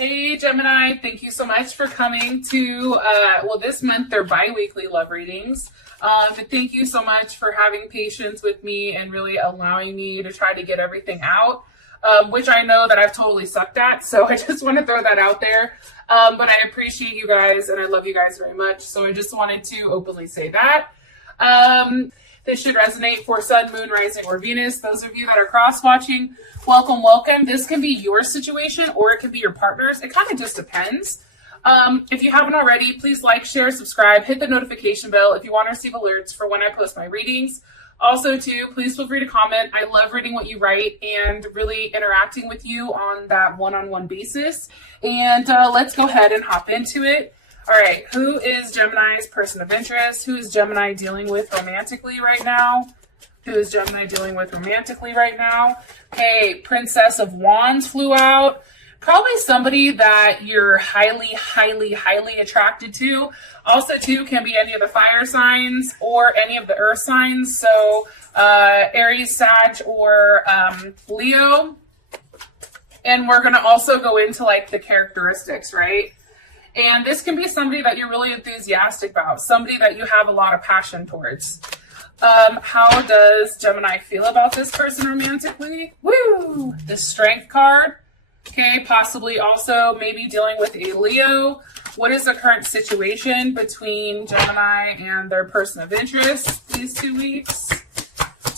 Hey Gemini, thank you so much for coming to, this month they're bi-weekly love readings. But thank you so much for having patience with me and really allowing me to try to get everything out, which I know that I've totally sucked at. So I just want to throw that out there. But I appreciate you guys and I love you guys very much. So I just wanted to openly say that. This should resonate for Sun, Moon, Rising, or Venus. Those of you that are cross-watching, welcome, welcome. This can be your situation or it can be your partner's. It kind of just depends. If you haven't already, please like, share, subscribe, hit the notification bell if you want to receive alerts for when I post my readings. Also, too, please feel free to comment. I love reading what you write and really interacting with you on that one-on-one basis. And let's go ahead and hop into it. All right, who is Gemini's person of interest? Who is Gemini dealing with romantically right now? Who is Gemini dealing with romantically right now? Okay, Princess of Wands flew out. Probably somebody that you're highly, highly, highly attracted to. Also, too, can be any of the fire signs or any of the earth signs. So, Aries, Sag, or Leo. And we're going to also go into, like, the characteristics, right? And this can be somebody that you're really enthusiastic about, somebody that you have a lot of passion towards. How does Gemini feel about this person romantically? Woo! The Strength card. Okay, possibly also maybe dealing with a Leo. What is the current situation between Gemini and their person of interest these 2 weeks?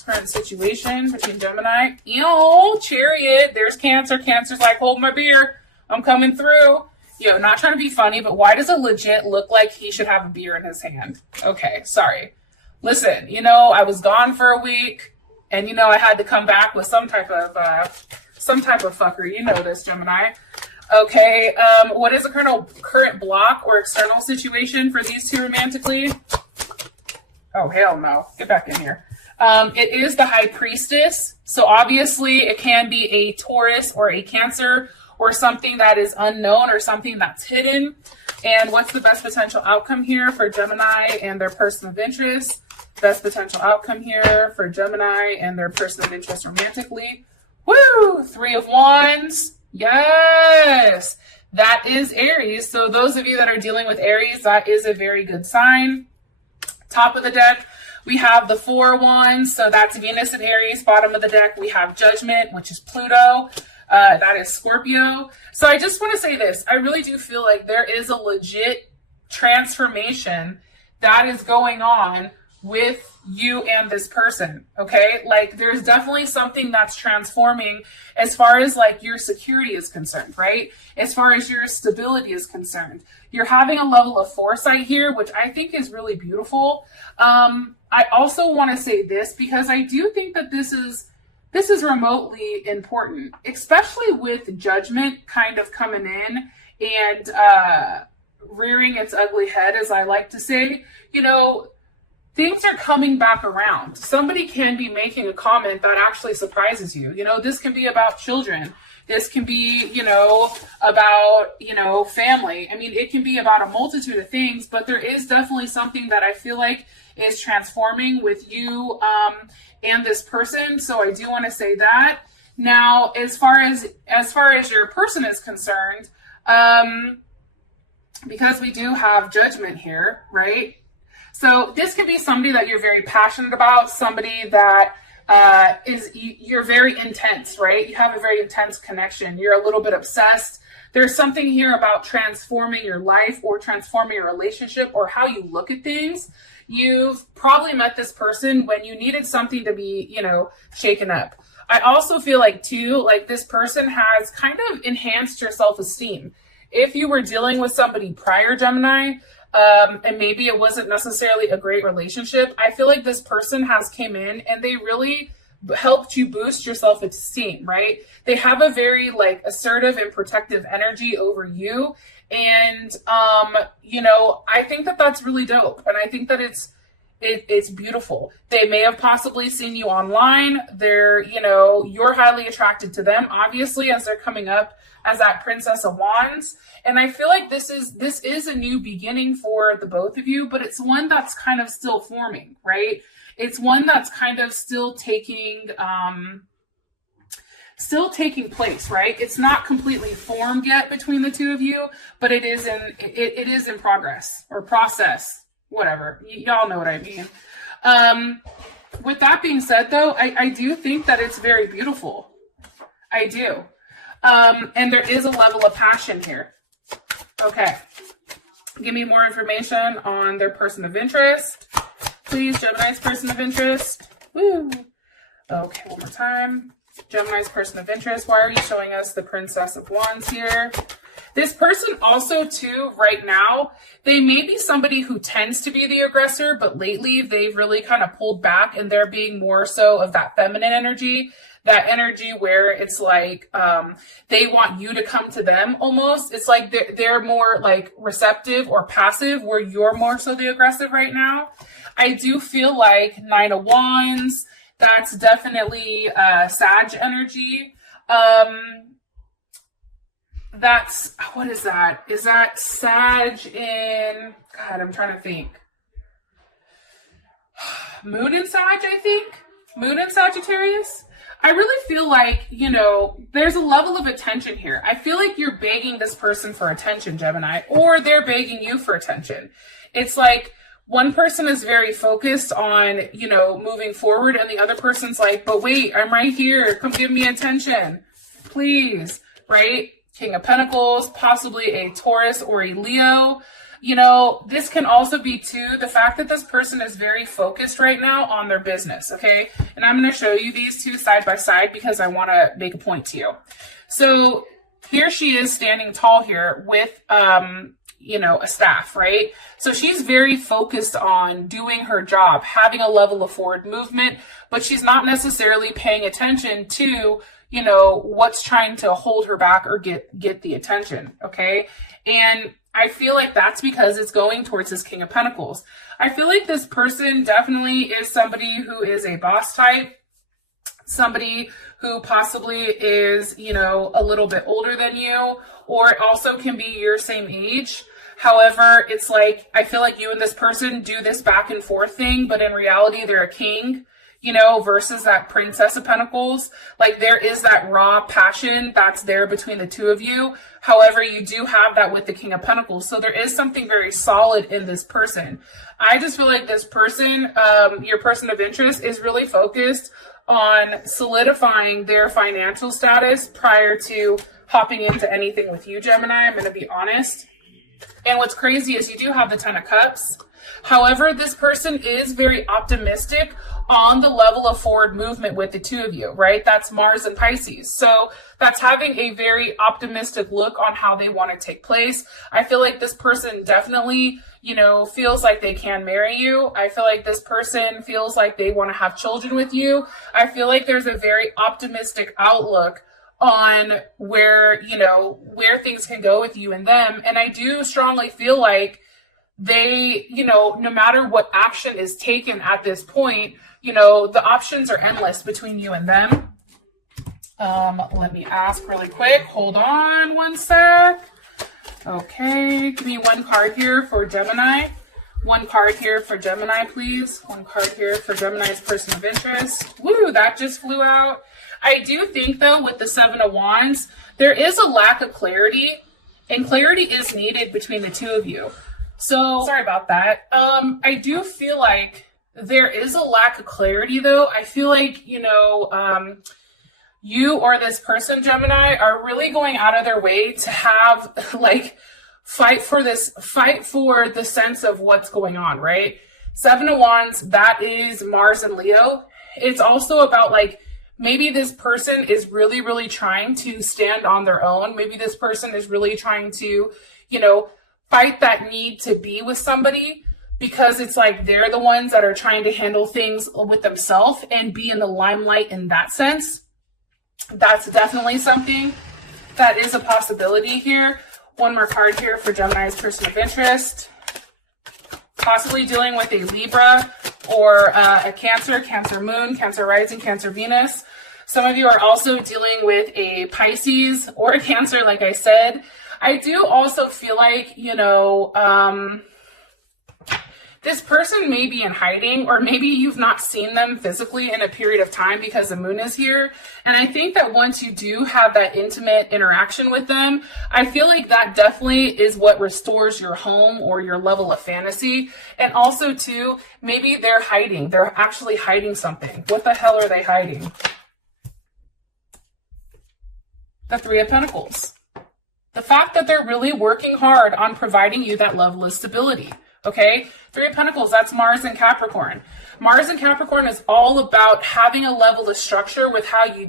Current situation between Gemini. Ew, Chariot. There's Cancer. Cancer's like, hold my beer. I'm coming through. Yo, not trying to be funny, but why does it legit look like he should have a beer in his hand? Okay, sorry. Listen, I was gone for a week, and I had to come back with some type of fucker. You know this, Gemini. Okay, what is the current block or external situation for these two romantically? Oh, hell no. Get back in here. It is the High Priestess. So obviously it can be a Taurus or a Cancer or something that is unknown or something that's hidden. And what's the best potential outcome here for Gemini and their person of interest? Best potential outcome here for Gemini and their person of interest romantically. Woo! 3 of Wands. Yes! That is Aries. So those of you that are dealing with Aries, that is a very good sign. Top of the deck, we have the 4 of Wands. So that's Venus and Aries. Bottom of the deck, we have Judgment, which is Pluto. That is Scorpio. So I just want to say this. I really do feel like there is a legit transformation that is going on with you and this person. Okay. Like there's definitely something that's transforming as far as like your security is concerned, right? As far as your stability is concerned, you're having a level of foresight here, which I think is really beautiful. I also want to say this because I do think that this is remotely important, especially with Judgment kind of coming in and rearing its ugly head, as I like to say. Things are coming back around. Somebody can be making a comment that actually surprises you. This can be about children. This can be, about, family. I mean, it can be about a multitude of things, but there is definitely something that I feel like is transforming with you and this person. So I do want to say that. Now, as far as your person is concerned, because we do have Judgment here, right? So this could be somebody that you're very passionate about, somebody that you're very intense, right? You have a very intense connection. You're a little bit obsessed. There's something here about transforming your life or transforming your relationship or how you look at things. You've probably met this person when you needed something to be, shaken up. I also feel like too, like this person has kind of enhanced your self-esteem. If you were dealing with somebody prior, Gemini, and maybe it wasn't necessarily a great relationship, I feel like this person has came in and they really helped you boost your self-esteem, right? They have a very like assertive and protective energy over you. And, I think that that's really dope. And I think that it's beautiful. They may have possibly seen you online. You're highly attracted to them, obviously, as they're coming up as that Princess of Wands. And I feel like this is a new beginning for the both of you, but it's one that's kind of still forming, right? It's one that's kind of still taking still taking place, right? It's not completely formed yet between the two of you, but it is in progress or process, whatever. Y'all know what I mean. With that being said, though, I do think that it's very beautiful. I do. And there is a level of passion here. Okay. Give me more information on their person of interest. Please, Gemini's person of interest. Woo. Okay, one more time. Gemini's person of interest. Why are you showing us the Princess of Wands here? This person also, too, right now, they may be somebody who tends to be the aggressor, but lately they've really kind of pulled back and they're being more so of that feminine energy. That energy where it's like they want you to come to them almost. It's like they're more like receptive or passive where you're more so the aggressive right now. I do feel like 9 of Wands, that's definitely Sag energy. That's, what is that? Is that Sag in, God, I'm trying to think. Moon in Sag, I think. Moon in Sagittarius. I really feel like, you know, there's a level of attention here. I feel like you're begging this person for attention, Gemini, or they're begging you for attention. It's like one person is very focused on, you know, moving forward, and the other person's like, but wait, I'm right here. Come give me attention, please, right? King of Pentacles, possibly a Taurus or a Leo. You know, this can also be, too, the fact that this person is very focused right now on their business, okay? And I'm going to show you these two side by side because I want to make a point to you. So here she is standing tall here with, you know, a staff, right? So she's very focused on doing her job, having a level of forward movement, but she's not necessarily paying attention to, you know, what's trying to hold her back or get the attention, okay? And I feel like that's because it's going towards this King of Pentacles. I feel like this person definitely is somebody who is a boss type, somebody who possibly is, you know, a little bit older than you, or it also can be your same age. However, it's like, I feel like you and this person do this back and forth thing, but in reality, they're a king, you know, versus that Princess of Pentacles. Like, there is that raw passion that's there between the two of you. However, you do have that with the King of Pentacles. So there is something very solid in this person. I just feel like this person, your person of interest, is really focused on solidifying their financial status prior to hopping into anything with you, Gemini. I'm going to be honest. And what's crazy is you do have the 10 of Cups. However, this person is very optimistic on the level of forward movement with the two of you, right? That's Mars and Pisces. So that's having a very optimistic look on how they want to take place. I feel like this person definitely, you know, feels like they can marry you. I feel like this person feels like they want to have children with you. I feel like there's a very optimistic outlook on where, you know, where things can go with you and them. And I do strongly feel like they, you know, no matter what action is taken at this point, you know, the options are endless between you and them. Let me ask really quick. Hold on one sec. Okay, give me one card here for Gemini. One card here for Gemini, please. One card here for Gemini's person of interest. Woo, that just flew out. I do think, though, with the 7 of Wands, there is a lack of clarity, and clarity is needed between the two of you. So, sorry about that. I do feel like there is a lack of clarity, though. I feel like, you know, you or this person, Gemini, are really going out of their way to have, like, fight for the sense of what's going on, right? 7 of Wands, that is Mars and Leo. It's also about, like, maybe this person is really, really trying to stand on their own. Maybe this person is really trying to, you know, fight that need to be with somebody because it's like they're the ones that are trying to handle things with themselves and be in the limelight in that sense. That's definitely something that is a possibility here. One more card here for Gemini's person of interest. Possibly dealing with a Libra or a Cancer Moon, Cancer Rising, Cancer Venus. Some of you are also dealing with a Pisces or a Cancer, like I said. I do also feel like, you know, This person may be in hiding, or maybe you've not seen them physically in a period of time because the moon is here. And I think that once you do have that intimate interaction with them, I feel like that definitely is what restores your home or your level of fantasy. And also too, maybe they're hiding. They're actually hiding something. What the hell are they hiding? The Three of Pentacles. The fact that they're really working hard on providing you that level of stability. Okay, Three of Pentacles, that's Mars and Capricorn. Mars and Capricorn is all about having a level of structure with how you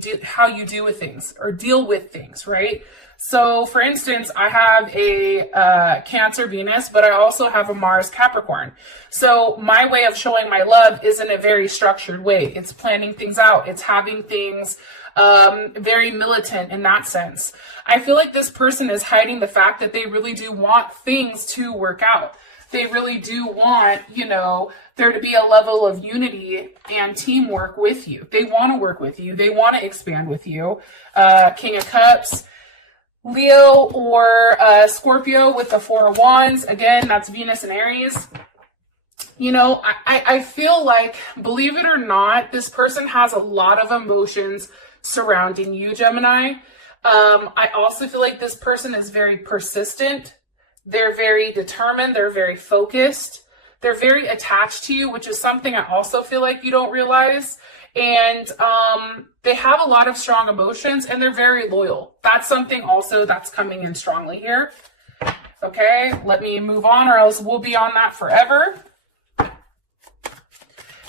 do with things or deal with things, right? So for instance, I have a Cancer Venus, but I also have a Mars Capricorn. So my way of showing my love is in a very structured way. It's planning things out. It's having things very militant in that sense. I feel like this person is hiding the fact that they really do want things to work out. They really do want, you know, there to be a level of unity and teamwork with you. They want to work with you. They want to expand with you. King of Cups, Leo or Scorpio with the Four of Wands. Again, that's Venus and Aries. You know, I feel like, believe it or not, this person has a lot of emotions surrounding you, Gemini. I also feel like this person is very persistent. They're very determined. They're very focused. They're very attached to you, which is something I also feel like you don't realize. And they have a lot of strong emotions, and they're very loyal. That's something also that's coming in strongly here. Okay, let me move on, or else we'll be on that forever.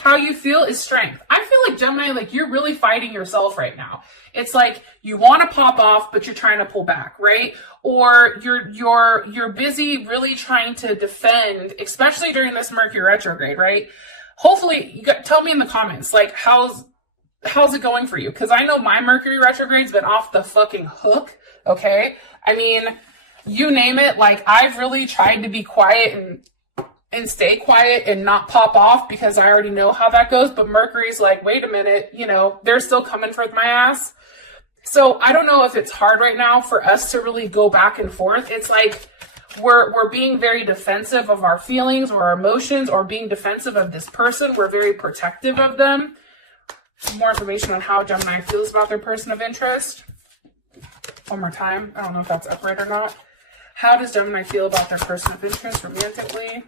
How you feel is strength. I feel like, Gemini, like you're really fighting yourself right now. It's like you want to pop off, but you're trying to pull back, right? Or you're busy really trying to defend, especially during this Mercury retrograde, right? Hopefully, tell me in the comments, like how's it going for you? Because I know my Mercury retrograde's been off the fucking hook. Okay, I mean, you name it. Like I've really tried to be quiet and stay quiet and not pop off because I already know how that goes. But Mercury's like, wait a minute, you know, they're still coming for my ass. So I don't know if it's hard right now for us to really go back and forth. It's like we're being very defensive of our feelings or our emotions, or being defensive of this person. We're very protective of them. More information on how Gemini feels about their person of interest. One more time. I don't know if that's upright or not. How does Gemini feel about their person of interest romantically?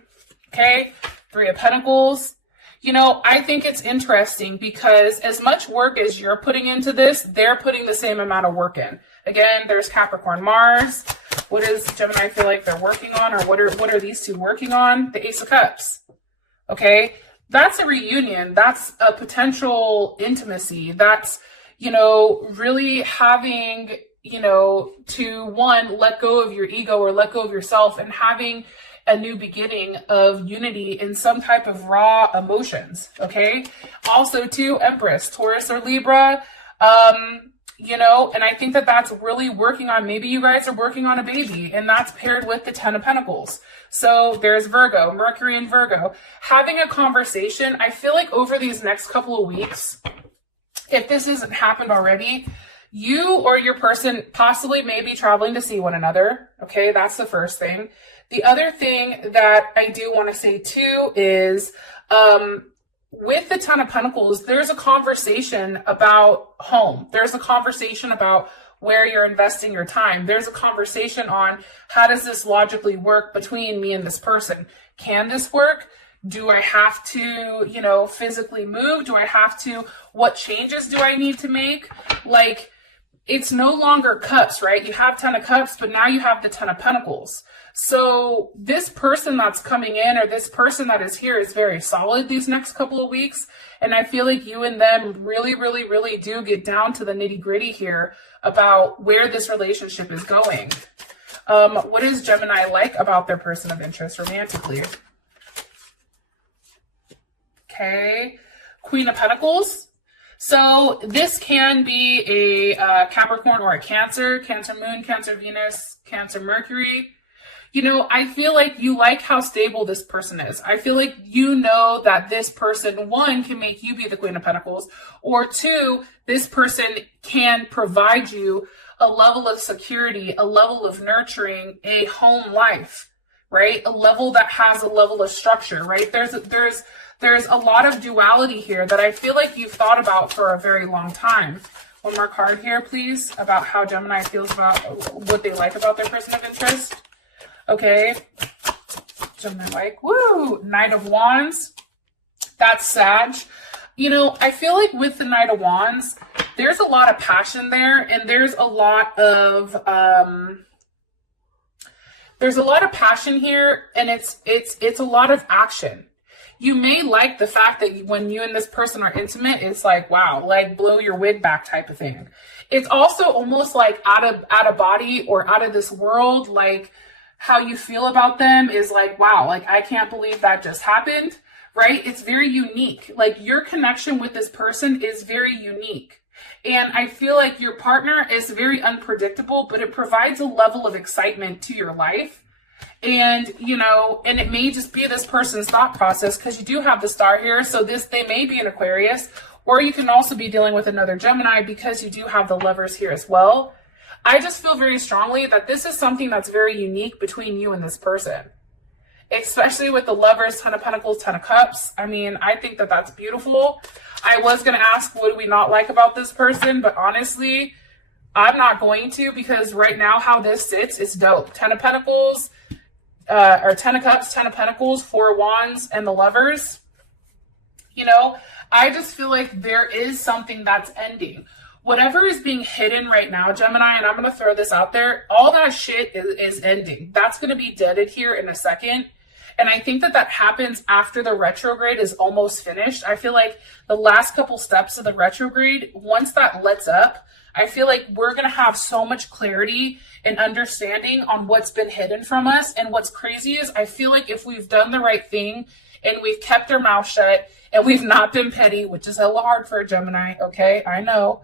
Okay, Three of Pentacles. You know, I think it's interesting because as much work as you're putting into this, they're putting the same amount of work in. Again, there's Capricorn Mars. What does Gemini feel like they're working on, or what are these two working on? The Ace of Cups. Okay, that's a reunion. That's a potential intimacy. That's, you know, really having, you know, to one, let go of your ego or let go of yourself and having a new beginning of unity in some type of raw emotions. Okay. Also too, Empress, Taurus or Libra, you know, and I think that that's really working on, maybe you guys are working on a baby, and that's paired with the Ten of Pentacles. So there's Virgo, Mercury and Virgo. Having a conversation, I feel like over these next couple of weeks, if this hasn't happened already, you or your person possibly may be traveling to see one another. Okay, that's the first thing. The other thing that I do want to say too is with the Ten of Pentacles, there's a conversation about home. There's a conversation about where you're investing your time. There's a conversation on how does this logically work between me and this person? Can this work? Do I have to, you know, physically move? Do I have to, what changes do I need to make? Like, it's no longer cups, right? You have Ten of Cups, but now you have the Ten of Pentacles. So this person that's coming in, or this person that is here, is very solid these next couple of weeks. And I feel like you and them really, really, really do get down to the nitty gritty here about where this relationship is going. What does Gemini like about their person of interest romantically? Okay, Queen of Pentacles. So this can be a Capricorn or a Cancer, Cancer Moon, Cancer Venus, Cancer Mercury. You know, I feel like you like how stable this person is. I feel like you know that this person, one, can make you be the Queen of Pentacles, or two, this person can provide you a level of security, a level of nurturing, a home life. right? A level that has a level of structure, right? There's a lot of duality here that I feel like you've thought about for a very long time. One more card here, please, about how Gemini feels about what they like about their person of interest. Okay. Gemini like, woo, Knight of Wands. That's Sag. You know, I feel like with the Knight of Wands, there's a lot of passion there, and there's a lot of passion here, and it's a lot of action. You may like the fact that when you and this person are intimate, it's like, wow, like blow your wig back type of thing. It's also almost like out of body or out of this world, like how you feel about them is like, wow, like I can't believe that just happened, right? It's very unique. Like your connection with this person is very unique. And I feel like your partner is very unpredictable, but it provides a level of excitement to your life. And, you know, and it may just be this person's thought process because you do have the star here. So they may be an Aquarius, or you can also be dealing with another Gemini because you do have the Lovers here as well. I just feel very strongly that this is something that's very unique between you and this person, especially with the Lovers, Ten of Pentacles, Ten of Cups. I mean, I think that that's beautiful. I was going to ask, what do we not like about this person? But honestly, I'm not going to, because right now how this sits is dope. Ten of Pentacles, or Ten of Cups, Ten of Pentacles, Four of Wands, and the Lovers. You know, I just feel like there is something that's ending. Whatever is being hidden right now, Gemini, and I'm going to throw this out there, all that shit is ending. That's going to be deaded here in a second. And I think that that happens after the retrograde is almost finished. I feel like the last couple steps of the retrograde, once that lets up, I feel like we're going to have so much clarity and understanding on what's been hidden from us. And what's crazy is I feel like if we've done the right thing and we've kept our mouth shut and we've not been petty, which is hella hard for a Gemini, okay, I know.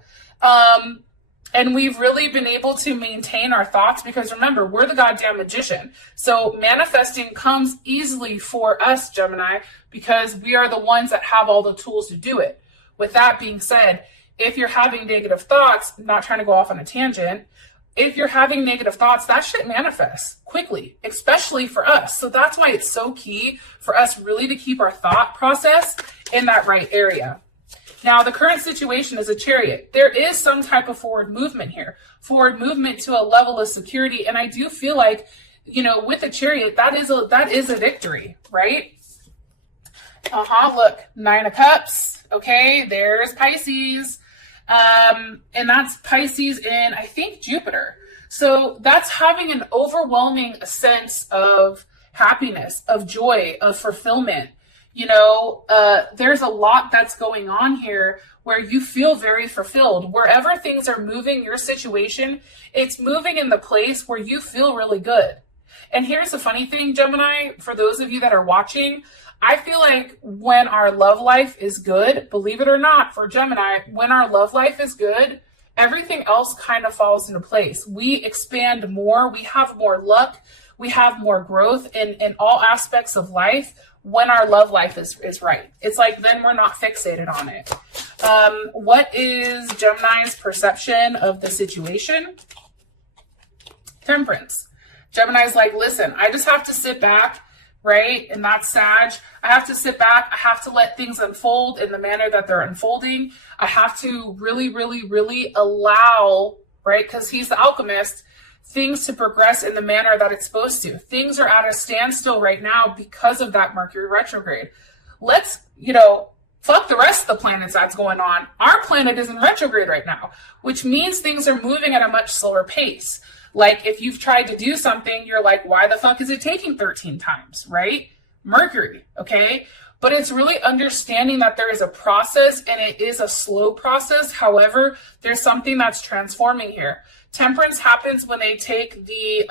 And we've really been able to maintain our thoughts, because remember, we're the goddamn magician. So manifesting comes easily for us, Gemini, because we are the ones that have all the tools to do it. With that being said, if you're having negative thoughts, not trying to go off on a tangent, if you're having negative thoughts, that shit manifests quickly, especially for us. So that's why it's so key for us really to keep our thought process in that right area. Now, the current situation is a Chariot. There is some type of forward movement here, forward movement to a level of security. And I do feel like, you know, with a Chariot, that is a victory, right? Look, Nine of Cups. Okay, there's Pisces. And that's Pisces in, I think, Jupiter. So that's having an overwhelming sense of happiness, of joy, of fulfillment. You know, there's a lot that's going on here where you feel very fulfilled. Wherever things are moving, your situation, it's moving in the place where you feel really good. And here's the funny thing, Gemini, for those of you that are watching, I feel like when our love life is good, believe it or not, for Gemini, when our love life is good, everything else kind of falls into place. We expand more, we have more luck, we have more growth in all aspects of life when our love life is right. It's like then we're not fixated on it. What is Gemini's perception of the situation? Temperance. Gemini's like, listen, I just have to sit back, right? And that's Sag. I have to sit back. I have to let things unfold in the manner that they're unfolding. I have to really, really, really allow, right? Because he's the alchemist, things to progress in the manner that it's supposed to. Things are at a standstill right now because of that Mercury retrograde. Let's, you know, fuck the rest of the planets that's going on. Our planet is in retrograde right now, which means things are moving at a much slower pace. Like if you've tried to do something, you're like, why the fuck is it taking 13 times, right? Mercury, okay? But it's really understanding that there is a process and it is a slow process. However, there's something that's transforming here. Temperance happens when they take the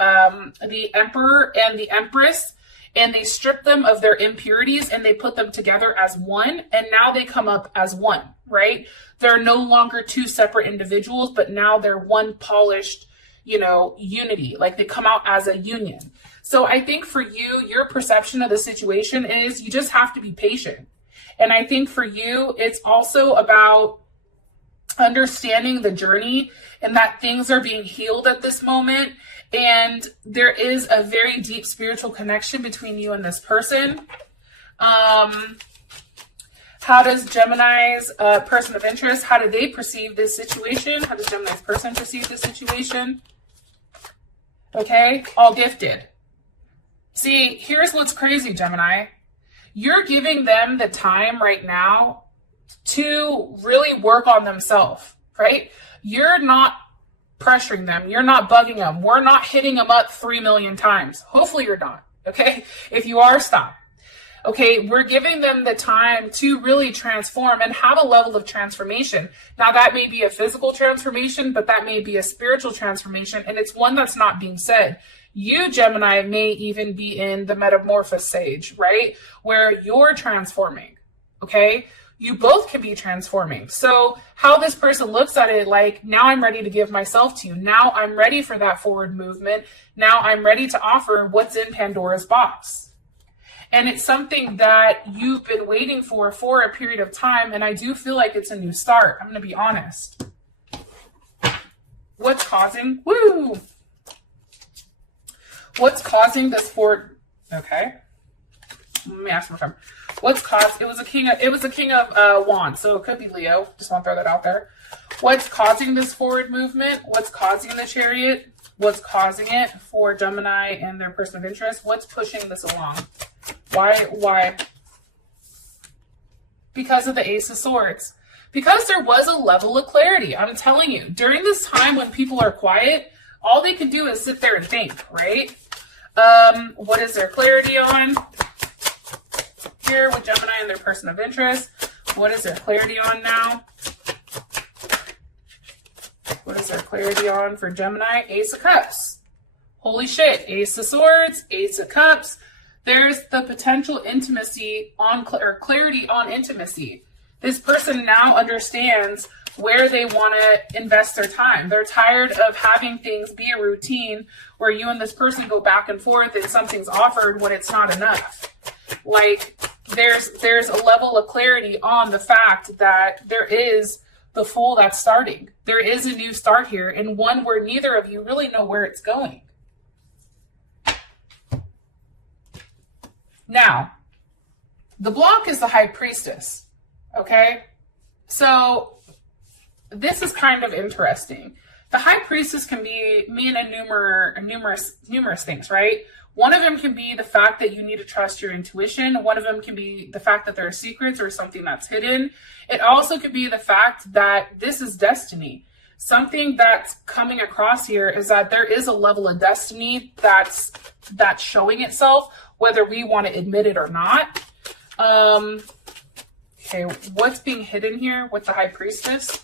Emperor and the Empress and they strip them of their impurities and they put them together as one, and now they come up as one, right? They're no longer two separate individuals, but now they're one polished, you know, unity. Like they come out as a union. So I think for you, your perception of the situation is you just have to be patient. And I think for you, it's also about understanding the journey and that things are being healed at this moment. And there is a very deep spiritual connection between you and this person. How does Gemini's person of interest, how do they perceive this situation? How does Gemini's person perceive this situation? Okay, all gifted. See, here's what's crazy, Gemini. You're giving them the time right now to really work on themselves, right? You're not pressuring them. You're not bugging them. We're not hitting them up 3 million times. Hopefully you're not, okay? If you are, stop. Okay, we're giving them the time to really transform and have a level of transformation. Now, that may be a physical transformation, but that may be a spiritual transformation, and it's one that's not being said. You, Gemini, may even be in the metamorphosis stage, right? Where you're transforming, okay? You both can be transforming. So how this person looks at it, like, now I'm ready to give myself to you. Now I'm ready for that forward movement. Now I'm ready to offer what's in Pandora's box. And it's something that you've been waiting for a period of time. And I do feel like it's a new start. I'm going to be honest. What's causing? What's causing this forward? Okay. Let me ask one more time. What's caused? It was a king of wands. So it could be Leo. Just want to throw that out there. What's causing this forward movement? What's causing the chariot? What's causing it for Gemini and their person of interest? What's pushing this along? Why? Because of the Ace of Swords. Because there was a level of clarity. I'm telling you, during this time when people are quiet, all they can do is sit there and think, right? What is their clarity on? Here with Gemini and their person of interest. What is their clarity on now? What is their clarity on for Gemini? Ace of Cups. Holy shit. Ace of Swords, Ace of Cups. There's the potential intimacy on, or clarity on intimacy. This person now understands where they want to invest their time. They're tired of having things be a routine where you and this person go back and forth and something's offered when it's not enough. Like, there's a level of clarity on the fact that there is the Fool that's starting. There is a new start here, and one where neither of you really know where it's going. Now, the block is the High Priestess, okay? So this is kind of interesting. The High Priestess can mean numerous things, right? One of them can be the fact that you need to trust your intuition. One of them can be the fact that there are secrets or something that's hidden. It also could be the fact that this is destiny. Something that's coming across here is that there is a level of destiny that's showing itself, whether we want to admit it or not. Okay, what's being hidden here with the High Priestess?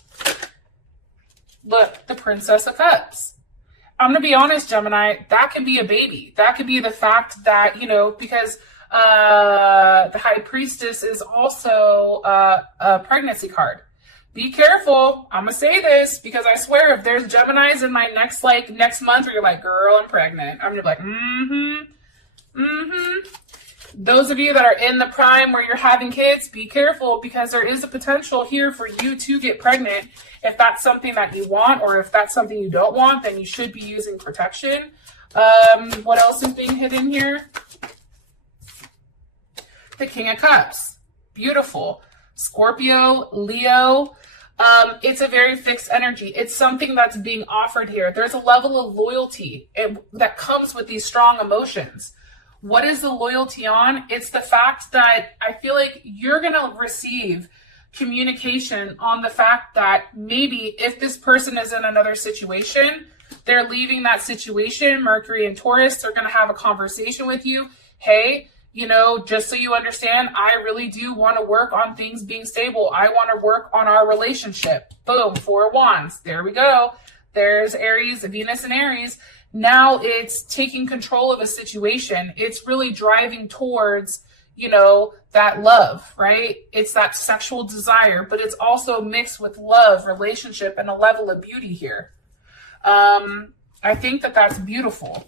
Look, the Princess of Cups. I'm going to be honest, Gemini, that can be a baby. That could be the fact that, because the High Priestess is also a pregnancy card. Be careful. I'm going to say this because I swear if there's Geminis in my next month where you're like, girl, I'm pregnant. I'm going to be like, Those of you that are in the prime where you're having kids, be careful because there is a potential here for you to get pregnant. If that's something that you want, or if that's something you don't want, then you should be using protection. What else is being hidden here? The King of Cups. Beautiful. Scorpio, Leo. It's a very fixed energy. It's something that's being offered here. There's a level of loyalty that comes with these strong emotions. What is the loyalty on? It's the fact that I feel like you're going to receive communication on the fact that maybe if this person is in another situation, they're leaving that situation, Mercury and Taurus, they're going to have a conversation with you. Hey, just so you understand, I really do want to work on things being stable. I want to work on our relationship. Boom, 4 of Wands. There we go. There's Aries, Venus and Aries. Now it's taking control of a situation. It's really driving towards, that love, right? It's that sexual desire, but it's also mixed with love, relationship, and a level of beauty here. I think that that's beautiful.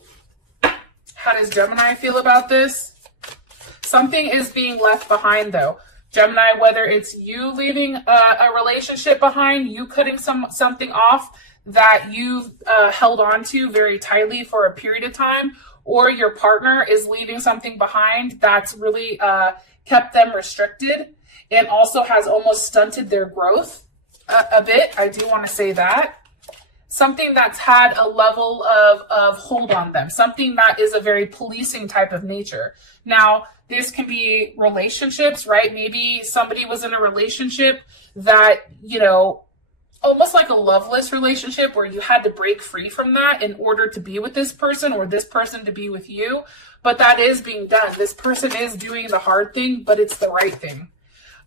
How does Gemini feel about this? Something is being left behind, though. Gemini, whether it's you leaving a relationship behind, you cutting something off, that you've held on to very tightly for a period of time, or your partner is leaving something behind that's really kept them restricted and also has almost stunted their growth a bit. I do want to say that. Something that's had a level of hold on them, something that is a very policing type of nature. Now, this can be relationships, right? Maybe somebody was in a relationship that, you know, almost like a loveless relationship where you had to break free from that in order to be with this person or this person to be with you. But that is being done. This person is doing the hard thing, but it's the right thing.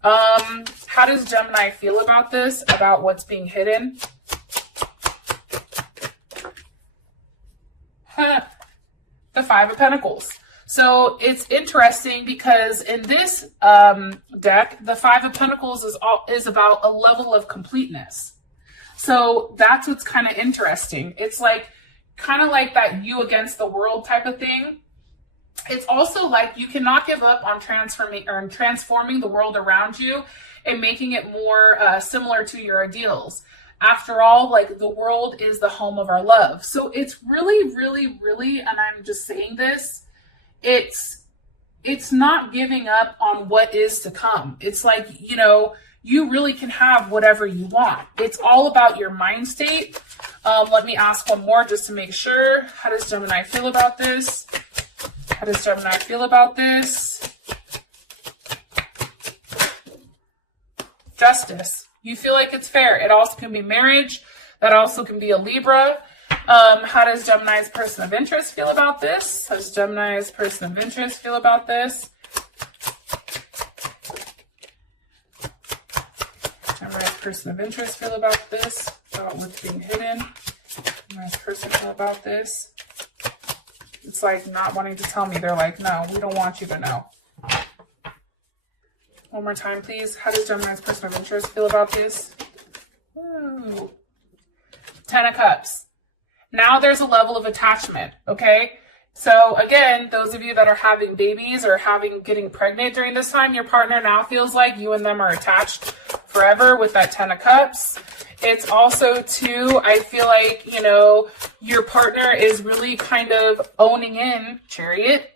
How does Gemini feel about this, about what's being hidden? The Five of Pentacles. So it's interesting because in this deck, the Five of Pentacles is about a level of completeness. So that's what's kind of interesting. It's like kind of like that you against the world type of thing. It's also like you cannot give up on transforming the world around you and making it more similar to your ideals. After all, like, the world is the home of our love. So it's really, really, really, and I'm just saying this, it's not giving up on what is to come. It's like, you know, you really can have whatever you want. It's all about your mind state. Let me ask one more just to make sure. How does Gemini feel about this? How does Gemini feel about this? Justice. You feel like it's fair. It also can be marriage. That also can be a Libra. How does Gemini's person of interest feel about this? How does Gemini's person of interest feel about this? Gemini's person of interest feel about this? About what's being hidden? Gemini's person feel about this? It's like not wanting to tell me. They're like, no, we don't want you to know. One more time, please. How does Gemini's person of interest feel about this? Ooh. 10 of Cups. Now there's a level of attachment, okay? So again, those of you that are having babies or getting pregnant during this time, your partner now feels like you and them are attached forever with that 10 of Cups. It's also too, I feel like, you know, your partner is really kind of owning in, Chariot,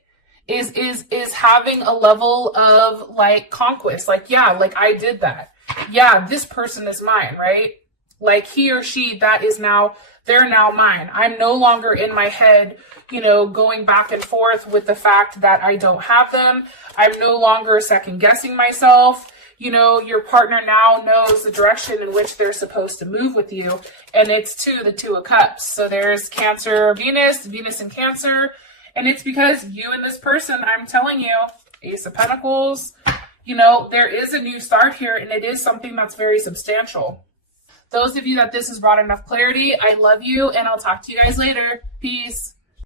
is having a level of like conquest. Like, yeah, like I did that. Yeah, this person is mine, right? Like he or she, that is now, they're now mine. I'm no longer in my head, you know, going back and forth with the fact that I don't have them. I'm no longer second guessing myself. You know, your partner now knows the direction in which they're supposed to move with you. And it's the Two of Cups. So there's Cancer, Venus in Cancer. And it's because you and this person, I'm telling you, Ace of Pentacles, you know, there is a new start here, and it is something that's very substantial. Those of you that this has brought enough clarity, I love you, and I'll talk to you guys later. Peace.